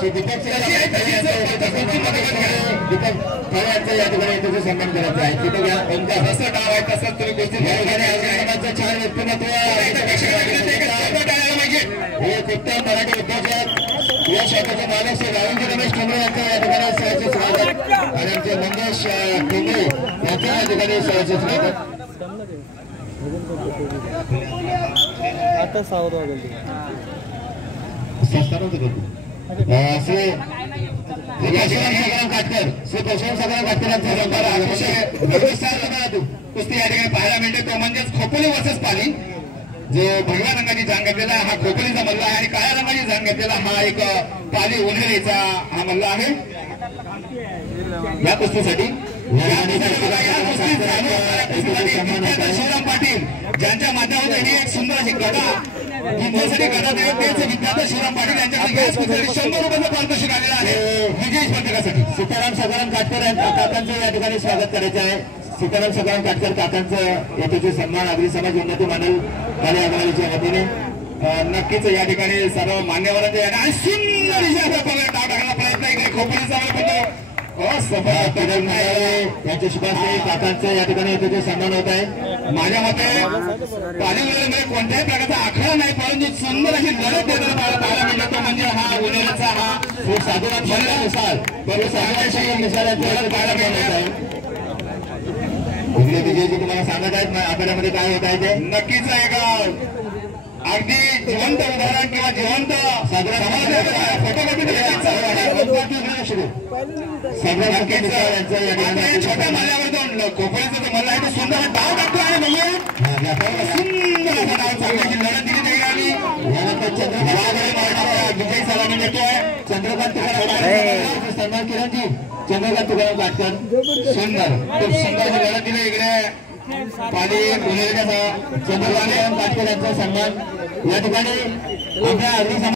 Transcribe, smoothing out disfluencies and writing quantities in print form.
या ठिकाणी त्याचा सन्मान करायचा आहे. तिथे जसं डाव आहे तसंच तुम्ही गोष्टी छान व्यक्तिमत्व एक उत्तम मराठी उद्योजक या शाखेचे मालक श्री राहुलजी रमेश ठोंबरे यांचं या ठिकाणी सहर्ष स्वागत आणि आमचे मंगेश ठोंबरे यांचं या ठिकाणी सहर्ष स्वागत. आता 6 वाजले कुस्ती या ठिकाणी पाहायला मिळते तो म्हणजेच खोपोली वर्सेस पाली. जो भगव्या रंगाची जांग घेतलेला हा खोपोलीचा मल्ला आहे आणि काळ्या रंगाची जांग घेतलेला हा एक पाली उन्हेरीचा हा मल्ला आहे. या कुस्तीसाठी शिवराम पाटील ज्यांच्या माध्यमातून ही एक सुंदर अशी गदा जिंकण्यासाठी गदा विद्यार्थी शिवराम पाटील यांच्याकडे 100 रुपयाचं पारितोषिक आलेलं आहे विजय स्पर्धकासाठी. सीताराम सदाराम काटकर काकांचं या ठिकाणी स्वागत करायचं आहे. सीताराम सदाराम काटकर काकांचं याचे सन्मान अग्री समाज उन्नती मानव कार्य आघाडीच्या वतीने नक्कीच या ठिकाणी सर्व मान्यवरांच्या आणि सुंदर डाव टाकण्याचा प्रयत्न इकडे खोपोलीचा यांच्या शुभाश्री काकांचं या ठिकाणी याचे सन्मान होत आहे. माझ्या मते पालीमध्ये कोणत्याही प्रकारचा आखडा नाही परंतु सुंदर अशी लढत देताना पाहायला मिळतो तो म्हणजे हा उन्हाळ्याचा हा साधूनाथ म्हणल्यानुसार पाहायला मिळत आहे. कुठले विजयजी तुम्हाला सांगत आहेत आखाड्यामध्ये काय होत आहे ते नक्कीच एक अगदी जिवंत उदाहरण किंवा जिवंत छोट्या मल्ल्यावर जाऊन खोपोलीचा जो मल्ला आहे तो सुंदर डाव टाकतो आणि सुंदर असा डाव चांगल्याची लढत दिली जाईल आणि विजय सलामी देतोय चंद्रकांत सन्मान किरणजी चंद्रकांत तुकाराम काटकर सुंदर खूप सुंदर लढत दिली इकडे पाली चंद्रकांत काटकर यांचा सन्मान या ठिकाणी आपल्या